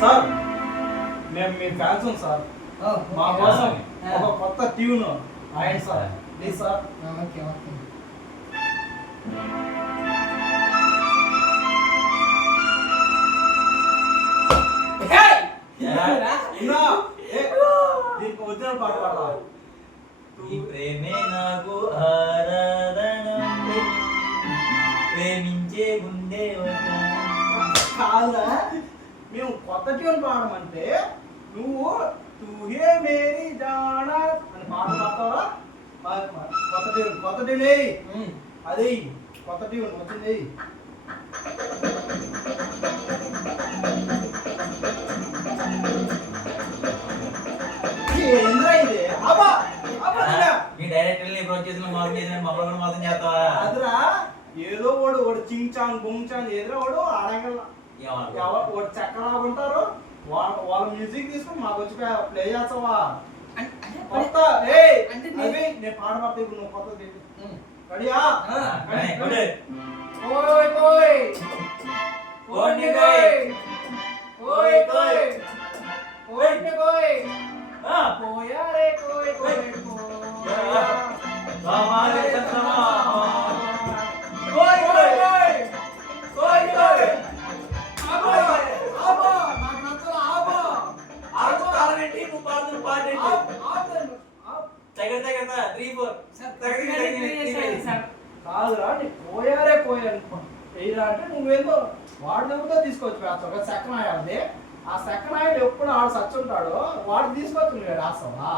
Sir మేము మీ fans sir, మా కోసం ఒక కొత్త ట్యూన్ ఆయన sir, please sir. Okay okay. దీనికి ఒరిజినల్ పాట పాడాలి. ఈ ప్రేమే నాకు ఆరాధన, ప్రేమించే గుండె కాదురా, మేము కొత్త ట్యూన్ పాడమంటే నువ్వు తూహే మేరీ జానా అని పాట పాడతావా? కొత్త ట్యూన్ అది కొత్త ట్యూన్ వచ్చింది. ఏంద్రా ఇది? అబ్బా మీ డైరెక్టర్ని అప్రోచ్ చేసిన మోసం చేసిన మమ్మల్ని కూడా మోసం చేస్తావా? అదిరా, ఏదో వాడు చించాన్ గుంచాన్ ఎదురా వాడు ఆడంగల్ వాడు చక్కగా ఉంటారు. వాళ్ళ మ్యూజిక్ తీసుకుని మాకు వచ్చి ప్లే చేస్తావా? కొత్త అంటే నేను పాట పాడతా. ఇప్పుడు నువ్వు కొత్త రెడీయా? కోయ్ కోయ్ కోయ్ కోయ్ కోయ్ కోయ్ కోయ్ కోయా రే కోయ్ కోయ్ కోయా హమారే చంద్రమా కోయ్ కోయ్ కోయ్ కోయ్ ఆబా ఆబా నాకు నచ్చల ఆబా ఆబా కారణేంటి నువ్వు పాడుతున్న పాట ఏంటి? తగడ తగడ 3 4 సార్ కాదురా, నీ కోయారే కోయ వేయరా అంటే నువ్వేందో వాడు నవ్వుతో తీసుకొచ్చి ఒక సెకండ్ ఆయాలి. ఆ సెకండ్ ఆయన ఎప్పుడు ఆడు సచ్చుంటాడో వాడు తీసుకొచ్చి నువ్వు రాస్తావా?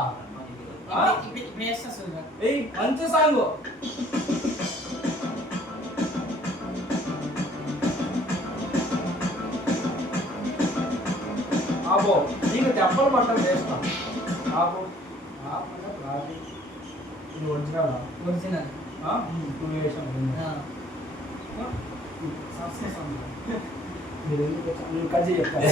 మంచి సాంగ్. ఆబో నీకు దెబ్బలు పట్టడం చేస్తాం. ఆబో ఇది ఒరిజినల్ ఒరిజినల్ మీరు ఎందుకు కజ్జి చెప్తారు?